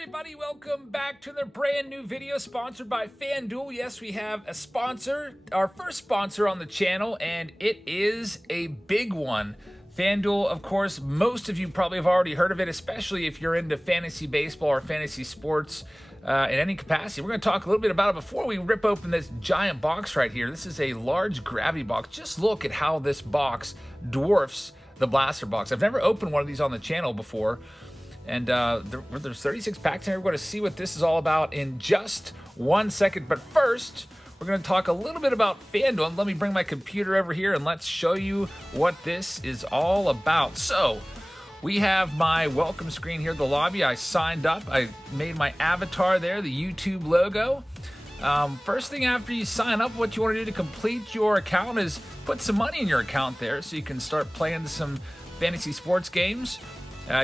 everybody, welcome back to another brand new video sponsored by FanDuel. Yes, we have a sponsor, our first sponsor on the channel, and it is a big one. FanDuel, of course, most of you probably have already heard of it, especially if you're into fantasy baseball or fantasy sports in any capacity. We're going to talk a little bit about it before we rip open this giant box right here. This is a large gravity box. Just look at how this box dwarfs the blaster box. I've never opened one of these on the channel before. And there's 36 packs in here. We're going to see what this is all about in just 1 second. But first, we're going to talk a little bit about FanDuel. Let me bring my computer over here and let's show you what this is all about. So, we have my welcome screen here at the lobby. I signed up. I made my avatar there, the YouTube logo. First thing after you sign up, what you want to do to complete your account is put some money in your account there so you can start playing some fantasy sports games.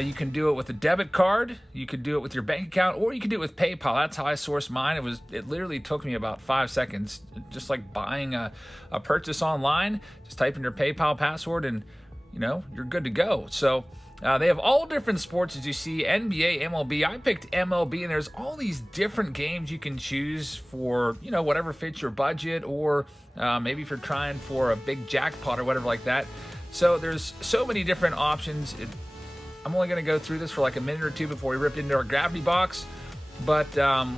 You can do it with a debit card, you could do it with your bank account, or you can do it with PayPal. That's how I sourced mine. It literally took me about 5 seconds, just like buying a purchase online. Just type in your PayPal password and, you know, you're good to go. So they have all different sports, as you see, NBA, MLB. I picked MLB, and there's all these different games you can choose for, you know, whatever fits your budget, or maybe if you're trying for a big jackpot or whatever like that. So there's so many different options. I'm only going to go through this for like a minute or two before we rip into our gravity box. But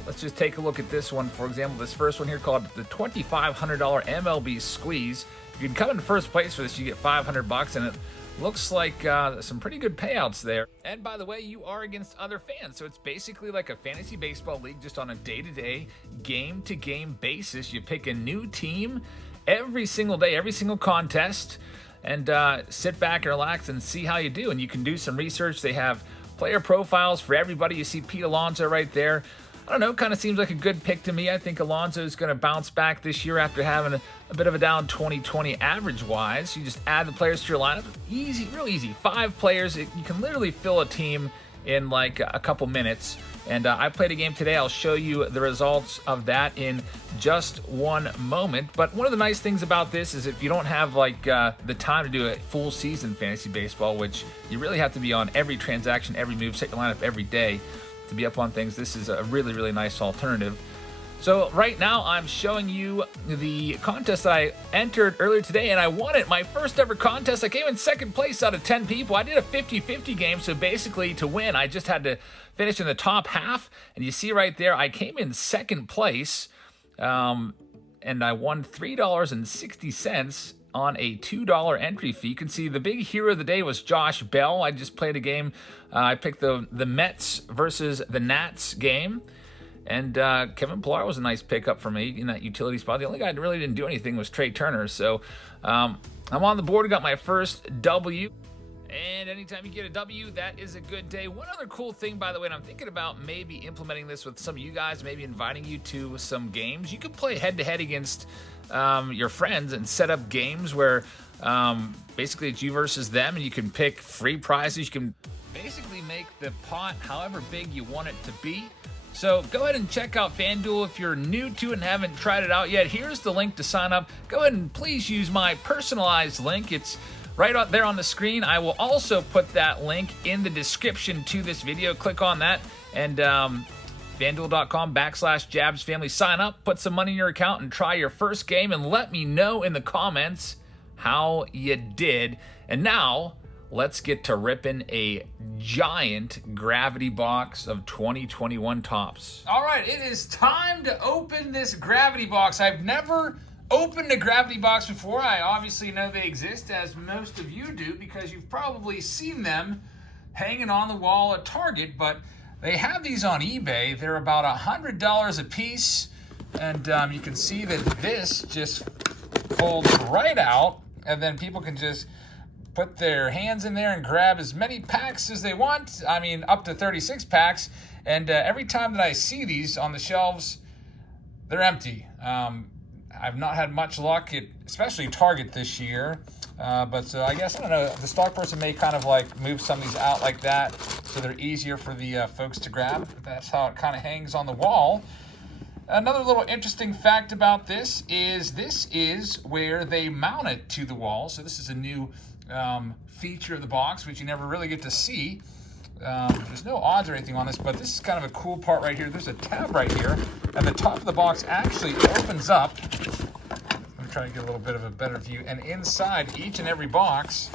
let's just take a look at this one. For example, this first one here called the $2,500 MLB Squeeze. If you can come in first place for this, you get $500, and it looks like some pretty good payouts there. And by the way, you are against other fans, so it's basically like a fantasy baseball league, just on a day-to-day, game-to-game basis. You pick a new team every single day, every single contest, and sit back and relax and see how you do. And you can do some research. They have player profiles for everybody. You see Pete Alonso right there. I don't know, kind of seems like a good pick to me. I think Alonso is going to bounce back this year after having a bit of a down 2020 average-wise. You just add the players to your lineup. Easy, real easy. 5 players. You can literally fill a team in like a couple minutes. And I played a game today. I'll show you the results of that in just one moment. But one of the nice things about this is if you don't have like the time to do a full season fantasy baseball, which you really have to be on every transaction, every move, set your lineup every day to be up on things, this is a really, really nice alternative. So right now I'm showing you the contest I entered earlier today, and I won it. My first ever contest. I came in second place out of 10 people. I did a 50-50 game, so basically to win, I just had to finish in the top half. And you see right there, I came in second place, and I won $3.60 on a $2 entry fee. You can see the big hero of the day was Josh Bell. I just played a game. I picked the Mets versus the Nats game. And Kevin Pillar was a nice pickup for me in that utility spot. The only guy that really didn't do anything was Trey Turner. So I'm on the board, got my first W. And anytime you get a W, that is a good day. One other cool thing, by the way, and I'm thinking about maybe implementing this with some of you guys, maybe inviting you to some games. You can play head-to-head against your friends and set up games where basically it's you versus them, and you can pick free prizes. You can basically make the pot however big you want it to be. So go ahead and check out FanDuel if you're new to it and haven't tried it out yet. Here's the link to sign up. Go ahead and please use my personalized link. It's right out there on the screen. I will also put that link in the description to this video. Click on that and FanDuel.com/JabsFamily. Sign up, put some money in your account, and try your first game, and let me know in the comments how you did. And now, let's get to ripping a giant gravity box of 2021 Topps. All right, it is time to open this gravity box. I've never opened a gravity box before. I obviously know they exist, as most of you do, because you've probably seen them hanging on the wall at Target, but they have these on eBay. They're about $100 a piece, and you can see that this just folds right out, and then people can just put their hands in there and grab as many packs as they want. I mean, up to 36 packs. And every time that I see these on the shelves, they're empty. I've not had much luck at especially Target this year. But I guess, I don't know, the stock person may kind of like move some of these out like that so they're easier for the folks to grab. That's how it kind of hangs on the wall. Another little interesting fact about this is where they mount it to the wall. So this is a new feature of the box, which you never really get to see. There's no odds or anything on this, but this is kind of a cool part right here. There's a tab right here, and the top of the box actually opens up. Let me try to get a little bit of a better view. And inside each and every box,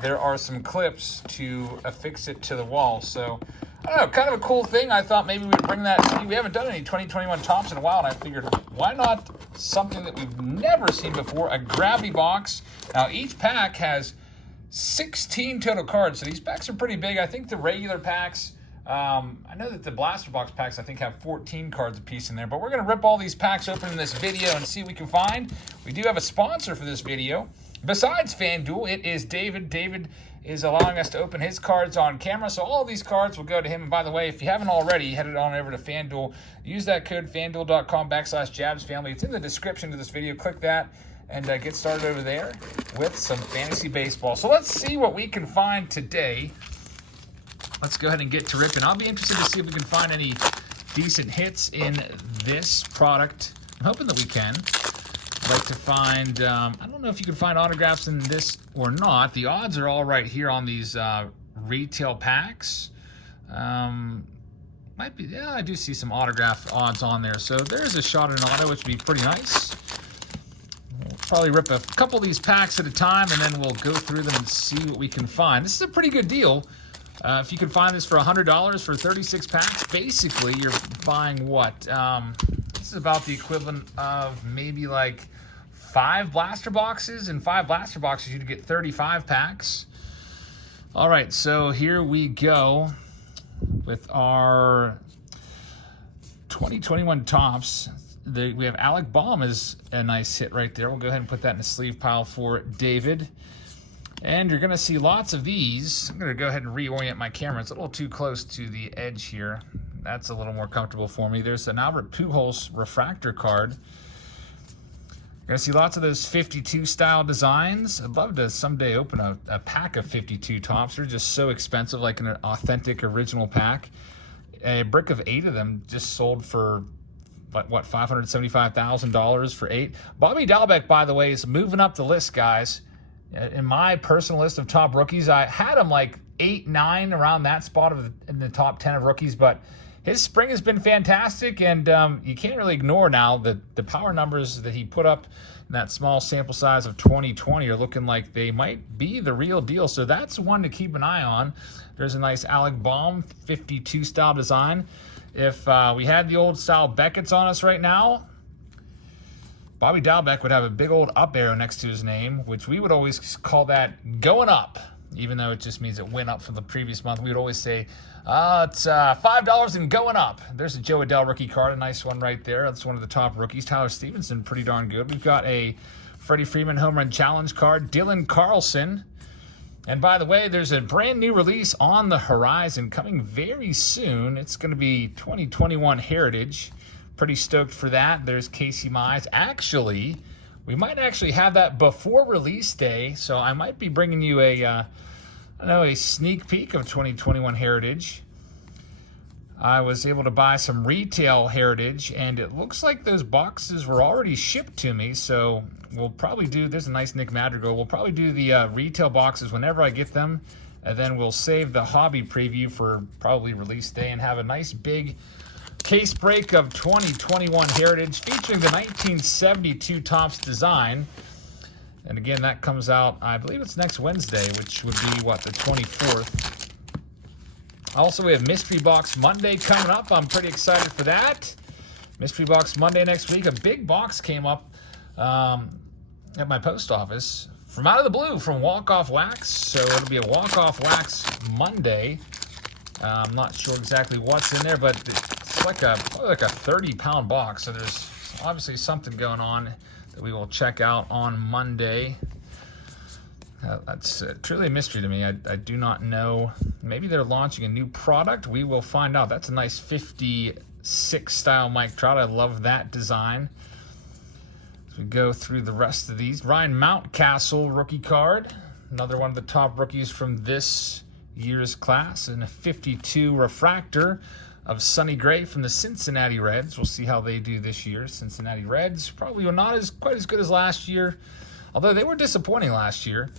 there are some clips to affix it to the wall. So, I don't know, kind of a cool thing. I thought maybe we'd bring that to you. We haven't done any 2021 Topps in a while, and I figured, why not something that we've never seen before, a gravity box. Now, each pack has 16 total cards, so these packs are pretty big. I think the regular packs, I know that the blaster box packs, I think, have 14 cards apiece in there, but we're going to rip all these packs open in this video and see what we can find. We do have a sponsor for this video. Besides FanDuel, it is David. David is allowing us to open his cards on camera, so all these cards will go to him. And by the way, if you haven't already, head on over to FanDuel. Use that code FanDuel.com/JabsFamily. It's in the description of this video. Click that and get started over there with some fantasy baseball. So let's see what we can find today. Let's go ahead and get to ripping. I'll be interested to see if we can find any decent hits in this product. I'm hoping that we can. I'd like to find, I don't know if you can find autographs in this or not. The odds are all right here on these retail packs. Might be, yeah, I do see some autograph odds on there. So there's a shot at an auto, which would be pretty nice. We'll probably rip a couple of these packs at a time, and then we'll go through them and see what we can find. This is a pretty good deal. If you can find this for $100 for 36 packs, basically you're buying what? This is about the equivalent of maybe like 5 blaster boxes. In 5 blaster boxes, you'd get 35 packs. All right, so here we go with our 2021 Topps. We have Alec Baum is a nice hit right there. We'll go ahead and put that in the sleeve pile for David. And you're going to see lots of these. I'm going to go ahead and reorient my camera. It's a little too close to the edge here. That's a little more comfortable for me. There's an Albert Pujols refractor card. You're going to see lots of those 52 style designs. I'd love to someday open a pack of 52 Topps. They're just so expensive, like an authentic original pack. A brick of 8 of them just sold for, what, $575,000 for 8. Bobby Dalbec, by the way, is moving up the list, guys. In my personal list of top rookies, I had him like 8, 9 around that spot in the top 10 of rookies, but his spring has been fantastic, and you can't really ignore now that the power numbers that he put up in that small sample size of 2020 are looking like they might be the real deal. So that's one to keep an eye on. There's a nice Alec Baum 52 style design. If we had the old style Beckett's on us right now, Bobby Dalbec would have a big old up arrow next to his name, which we would always call that going up, even though it just means it went up from the previous month. We would always say, it's $5 and going up. There's a Joe Adell rookie card, a nice one right there. That's one of the top rookies. Tyler Stevenson, pretty darn good. We've got a Freddie Freeman Home Run Challenge card, Dylan Carlson. And by the way, there's a brand new release on the horizon coming very soon. It's going to be 2021 Heritage. Pretty stoked for that. There's Casey Mize. Actually, we might actually have that before release day, so I might be bringing you a sneak peek of 2021 Heritage. I was able to buy some retail Heritage, and it looks like those boxes were already shipped to me, so we'll probably do, there's a nice Nick Madrigal, we'll probably do the retail boxes whenever I get them, and then we'll save the hobby preview for probably release day and have a nice big case break of 2021 Heritage featuring the 1972 Topps design. And again, that comes out, I believe it's next Wednesday, which would be, what, the 24th. Also, we have Mystery Box Monday coming up. I'm pretty excited for that. Mystery Box Monday next week. A big box came up at my post office from out of the blue from Walk Off Wax. So it'll be a Walk Off Wax Monday. I'm not sure exactly what's in there, but it's like probably like a 30-pound box. So there's obviously something going on that we will check out on Monday. That's truly a mystery to me. I do not know. Maybe they're launching a new product. We will find out. That's a nice 56 style Mike Trout. I love that design. As we go through the rest of these, Ryan Mountcastle rookie card. Another one of the top rookies from this year's class, and a 52 refractor of Sonny Gray from the Cincinnati Reds. We'll see how they do this year. Cincinnati Reds probably not quite as good as last year, although they were disappointing last year.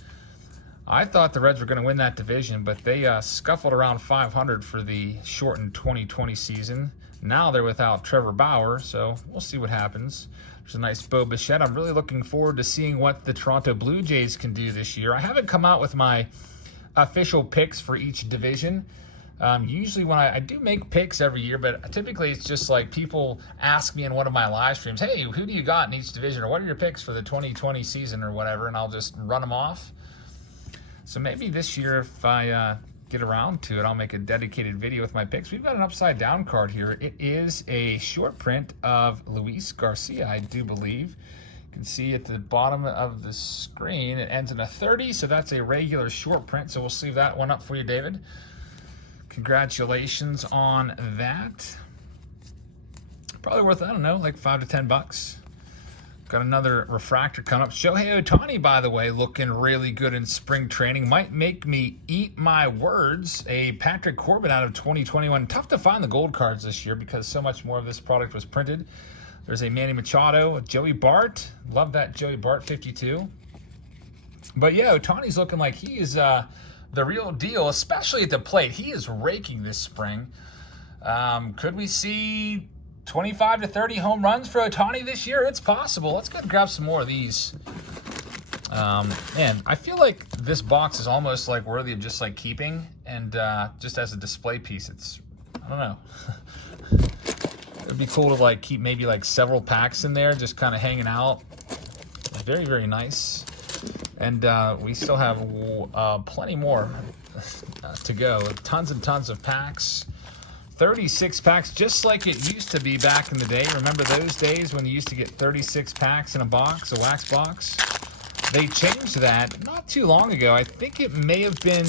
I thought the Reds were going to win that division, but they scuffled around 500 for the shortened 2020 season. Now they're without Trevor Bauer, so we'll see what happens. There's a nice Bo Bichette. I'm really looking forward to seeing what the Toronto Blue Jays can do this year. I haven't come out with my official picks for each division. Usually when I do make picks every year, but typically it's just like people ask me in one of my live streams, hey, who do you got in each division, or what are your picks for the 2020 season or whatever, and I'll just run them off. So maybe this year, if I get around to it, I'll make a dedicated video with my picks. We've got an upside down card here. It is a short print of Luis Garcia, I do believe. You can see at the bottom of the screen, it ends in a 30, so that's a regular short print. So we'll sleeve that one up for you, David. Congratulations on that. Probably worth, I don't know, like $5 to $10. Got another refractor coming up. Shohei Ohtani, by the way, looking really good in spring training. Might make me eat my words. A Patrick Corbin out of 2021. Tough to find the gold cards this year because so much more of this product was printed. There's a Manny Machado, Joey Bart. Love that Joey Bart 52. But yeah, Ohtani's looking like he is the real deal, especially at the plate. He is raking this spring. Could we see 25 to 30 home runs for Ohtani this year? It's possible. Let's go and grab some more of these. Man, I feel like this box is almost like worthy of just like keeping and just as a display piece. It's, I don't know. It'd be cool to like keep maybe like several packs in there, just kind of hanging out. Very, very nice. And we still have plenty more to go. Tons and tons of packs. 36 packs, just like it used to be back in the day. Remember those days when you used to get 36 packs in a box, a wax box? They changed that not too long ago. I think it may have been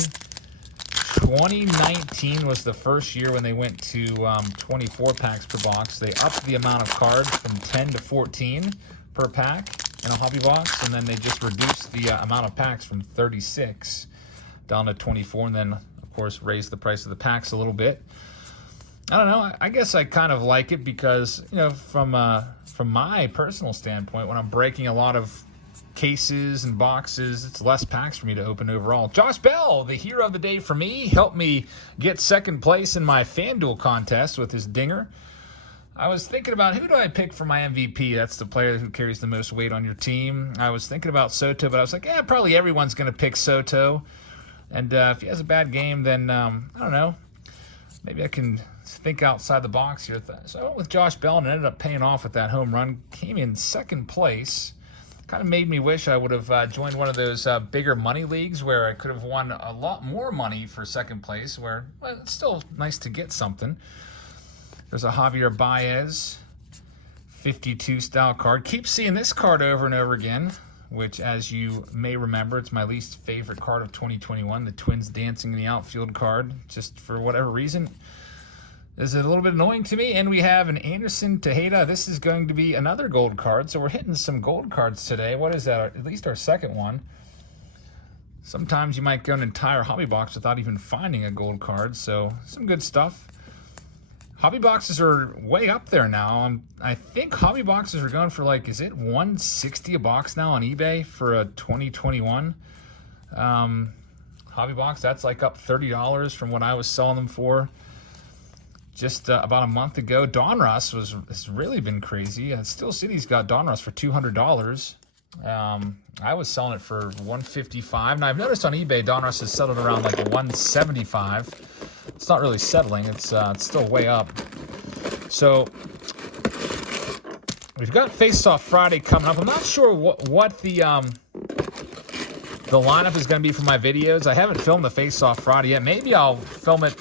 2019 was the first year when they went to 24 packs per box. They upped the amount of cards from 10 to 14 per pack in a hobby box, and then they just reduced the amount of packs from 36 down to 24, and then, of course, raised the price of the packs a little bit. I don't know. I guess I kind of like it because, you know, from my personal standpoint, when I'm breaking a lot of cases and boxes, it's less packs for me to open overall. Josh Bell, the hero of the day for me, helped me get second place in my FanDuel contest with his dinger. I was thinking about who do I pick for my MVP? That's the player who carries the most weight on your team. I was thinking about Soto, but I was like, yeah, probably everyone's going to pick Soto. And if he has a bad game, then I don't know. Maybe I can think outside the box here. So I went with Josh Bell and ended up paying off with that home run. Came in second place. Kind of made me wish I would have joined one of those bigger money leagues where I could have won a lot more money for second place, where, well, it's still nice to get something. There's a Javier Baez 52 style card. Keep seeing this card over and over again, which, as you may remember, it's my least favorite card of 2021, the Twins dancing in the outfield card, just for whatever reason. This is a little bit annoying to me. And we have an Anderson Tejeda. This is going to be another gold card, so we're hitting some gold cards today. What is that? At least our second one. Sometimes you might go an entire hobby box without even finding a gold card, so some good stuff. Hobby boxes are way up there now. I think hobby boxes are going for like, is it $160 a box now on eBay for a 2021 hobby box? That's like up $30 from what I was selling them for just about a month ago. Donruss has really been crazy. Steel City's got Donruss for $200. I was selling it for $155. And I've noticed on eBay, Donruss has settled around like $175. It's not really settling. It's still way up. So we've got Face Off Friday coming up. I'm not sure what the lineup is going to be for my videos. I haven't filmed the Face Off Friday yet. Maybe I'll film it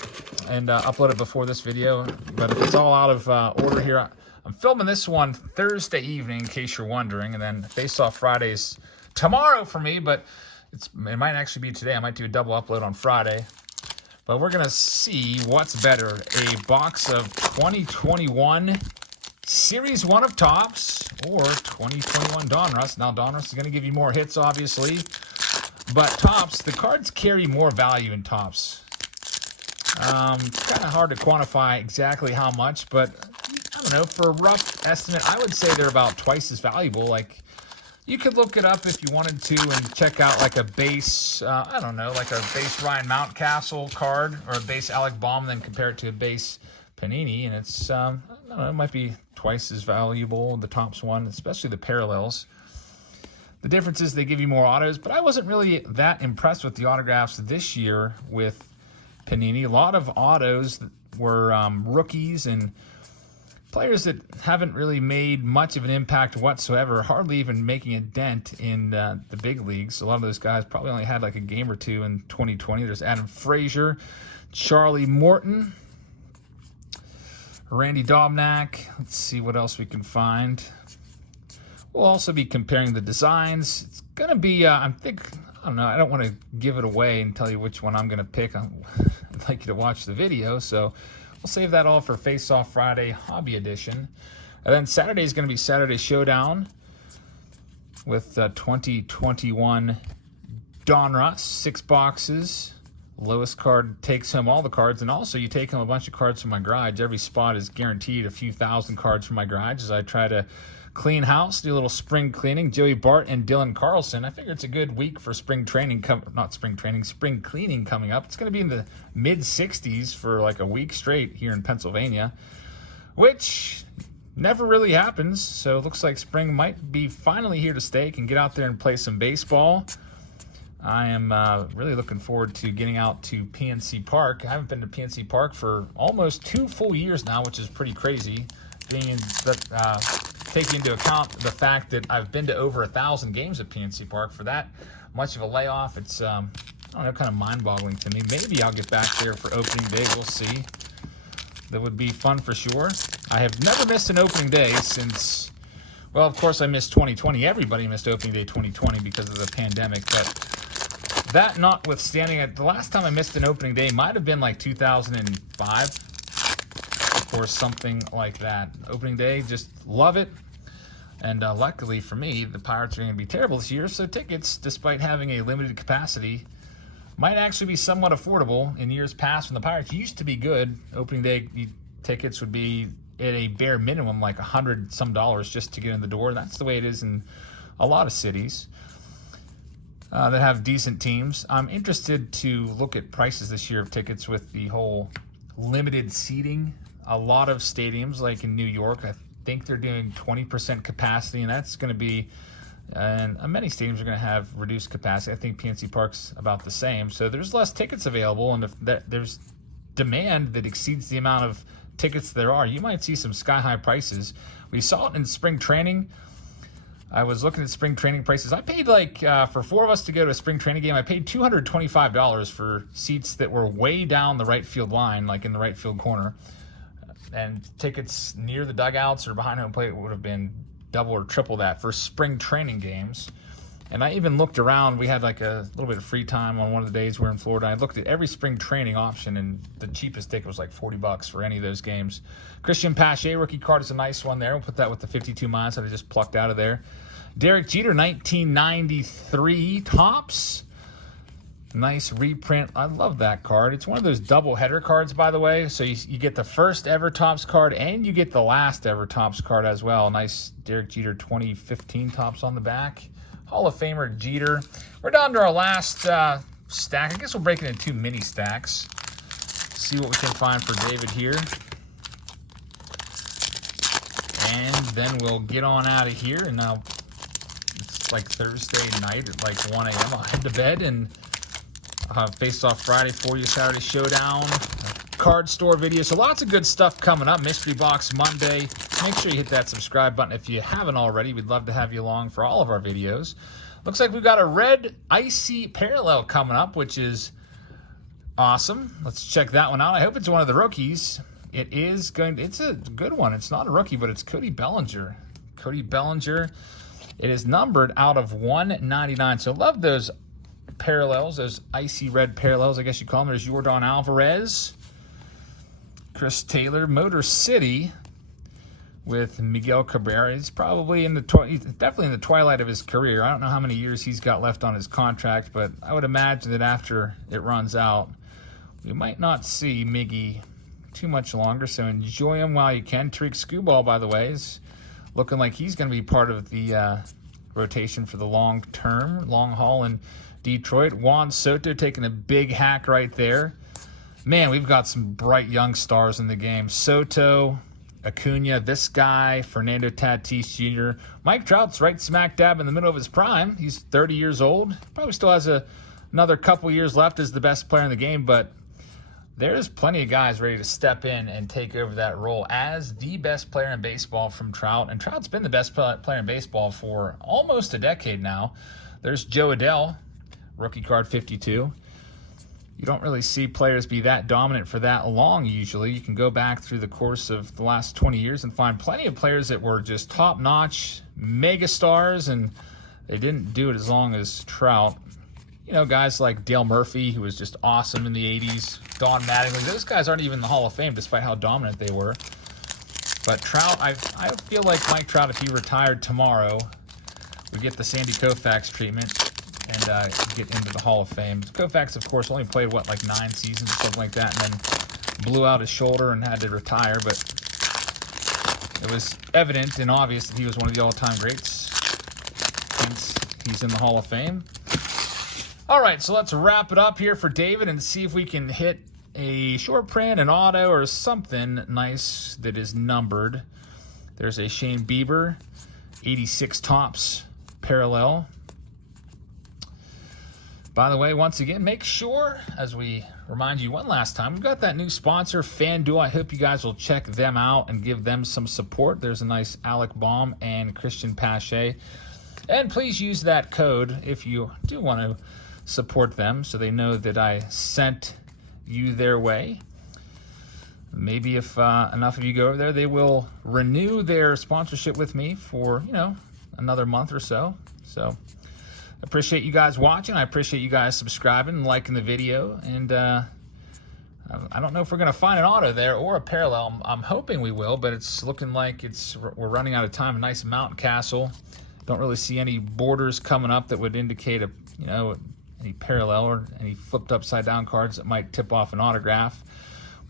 and upload it before this video. But if it's all out of order here, I'm filming this one Thursday evening, in case you're wondering, and then Face Off Friday's tomorrow for me, but it might actually be today. I might do a double upload on Friday. But we're going to see what's better, a box of 2021 Series 1 of Topps or 2021 Donruss. Now, Donruss is going to give you more hits, obviously, but Topps, the cards carry more value in Topps. Kind of hard to quantify exactly how much, but I don't know, for a rough estimate, I would say they're about twice as valuable. Like You could look it up if you wanted to and check out like a base, I don't know, like a base Ryan Mountcastle card or a base Alec Baum, then compare it to a base Panini, and it's, I don't know, it might be twice as valuable, the Topps one, especially the parallels. The difference is they give you more autos, but I wasn't really that impressed with the autographs this year with Panini. A lot of autos were rookies and players that haven't really made much of an impact whatsoever, hardly even making a dent in the big leagues. A lot of those guys probably only had like a game or two in 2020. There's Adam Frazier, Charlie Morton, Randy Dobnak. Let's see what else we can find. We'll also be comparing the designs. It's going to be, I don't know, I don't want to give it away and tell you which one I'm going to pick. I'd like you to watch the video, so we'll save that all for Face Off Friday Hobby Edition. And then Saturday is going to be Saturday Showdown with 2021 Donruss, 6 boxes. Lowest card takes home all the cards, and also you take home a bunch of cards from my garage. Every spot is guaranteed a few thousand cards from my garage as I try to clean house, do a little spring cleaning. Joey Bart and Dylan Carlson. I figure it's a good week for spring cleaning coming up. It's going to be in the mid-60s for like a week straight here in Pennsylvania, which never really happens. So it looks like spring might be finally here to stay. Can get out there and play some baseball. I am really looking forward to getting out to PNC Park. I haven't been to PNC Park for almost 2 full years now, which is pretty crazy. Taking into account the fact that I've been to over 1,000 games at PNC Park. For that much of a layoff, it's I don't know, kind of mind-boggling to me. Maybe I'll get back there for opening day. We'll see. That would be fun for sure. I have never missed an opening day since, well, of course I missed 2020. Everybody missed opening day 2020 because of the pandemic, but that notwithstanding, the last time I missed an opening day might have been like 2005 or something like that. Opening day, just love it. And luckily for me, the Pirates are going to be terrible this year, so tickets, despite having a limited capacity, might actually be somewhat affordable. In years past, when the Pirates used to be good, opening day tickets would be at a bare minimum like $100 some just to get in the door. That's the way it is in a lot of cities that have decent teams. I'm interested to look at prices this year of tickets with the whole limited seating. A lot of stadiums, like in New York, I think they're doing 20% capacity, and that's going to be, and many stadiums are going to have reduced capacity. I think PNC Park's about the same. So there's less tickets available, and if there's demand that exceeds the amount of tickets there are, you might see some sky-high prices. We saw it in spring training. I was looking at spring training prices. I paid for 4 of us to go to a spring training game, I paid $225 for seats that were way down the right field line, like in the right field corner. And tickets near the dugouts or behind home plate would have been double or triple that for spring training games. And I even looked around. We had like a little bit of free time on one of the days we were in Florida. I looked at every spring training option, and the cheapest ticket was like $40 for any of those games. Christian Pache rookie card is a nice one there. We'll put that with the 52 miles that I just plucked out of there. Derek Jeter, 1993 Topps. Nice reprint. I love that card. It's one of those double header cards, by the way. So you get the first ever Topps card and you get the last ever Topps card as well. Nice Derek Jeter 2015 Topps on the back. Hall of Famer Jeter. We're down to our last stack. I guess we'll break it into 2 mini stacks. See what we can find for David here. And then we'll get on out of here. And now it's like Thursday night at like 1 a.m. I'll head to bed and Face Off Friday for you, Saturday Showdown, card store video. So lots of good stuff coming up. Mystery Box Monday. Make sure you hit that subscribe button if you haven't already. We'd love to have you along for all of our videos. Looks like we've got a red Icy Parallel coming up, which is awesome. Let's check that one out. I hope it's one of the rookies. It's a good one. It's not a rookie, but it's Cody Bellinger. Cody Bellinger. It is numbered out of 199. So love those parallels, those icy red parallels, I guess you call them. There's Yordan Alvarez, Chris Taylor, Motor City with Miguel Cabrera. He's probably definitely in the twilight of his career. I don't know how many years he's got left on his contract, but I would imagine that after it runs out, we might not see Miggy too much longer, so enjoy him while you can. Tariq Skubal, by the way, is looking like he's going to be part of the rotation for the long haul in Detroit. Juan Soto taking a big hack right there. Man, we've got some bright young stars in the game. Soto, Acuna, this guy, Fernando Tatis Jr. Mike Trout's right smack dab in the middle of his prime. He's 30 years old. Probably still has another couple years left as the best player in the game, but there's plenty of guys ready to step in and take over that role as the best player in baseball from Trout. And Trout's been the best player in baseball for almost a decade now. There's Joe Adele, rookie card 52. You don't really see players be that dominant for that long usually. You can go back through the course of the last 20 years and find plenty of players that were just top-notch mega stars, and they didn't do it as long as Trout. You know, guys like Dale Murphy, who was just awesome in the 80s, Don Mattingly. Those guys aren't even in the Hall of Fame despite how dominant they were. But Trout, I feel like Mike Trout, if he retired tomorrow, would get the Sandy Koufax treatment and get into the Hall of Fame. Koufax, of course, only played, what, like 9 seasons or something like that, and then blew out his shoulder and had to retire. But it was evident and obvious that he was one of the all-time greats, hence he's in the Hall of Fame. All right, so let's wrap it up here for David and see if we can hit a short print, an auto, or something nice that is numbered. There's a Shane Bieber, 86 Topps Parallel. By the way, once again, make sure, as we remind you one last time, we've got that new sponsor, FanDuel. I hope you guys will check them out and give them some support. There's a nice Alec Baum and Christian Pache. And please use that code if you do want to support them so they know that I sent you their way. Maybe if enough of you go over there, they will renew their sponsorship with me for, another month or so. So appreciate you guys watching. I appreciate you guys subscribing and liking the video. And I don't know if we're going to find an auto there or a parallel. I'm hoping we will, but it's looking like we're running out of time. A nice mountain castle. Don't really see any borders coming up that would indicate any parallel or any flipped upside down cards that might tip off an autograph.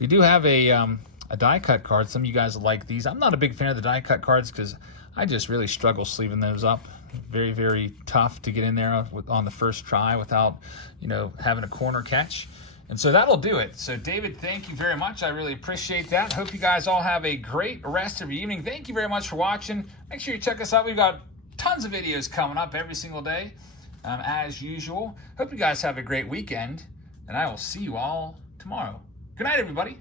We do have a die cut card. Some of you guys like these. I'm not a big fan of the die cut cards because I just really struggle sleeving those up. Very, very tough to get in there on the first try without, having a corner catch. And so that'll do it. So David, thank you very much. I really appreciate that. Hope you guys all have a great rest of your evening. Thank you very much for watching. Make sure you check us out. We've got tons of videos coming up every single day, as usual. Hope you guys have a great weekend, and I will see you all tomorrow. Good night, everybody.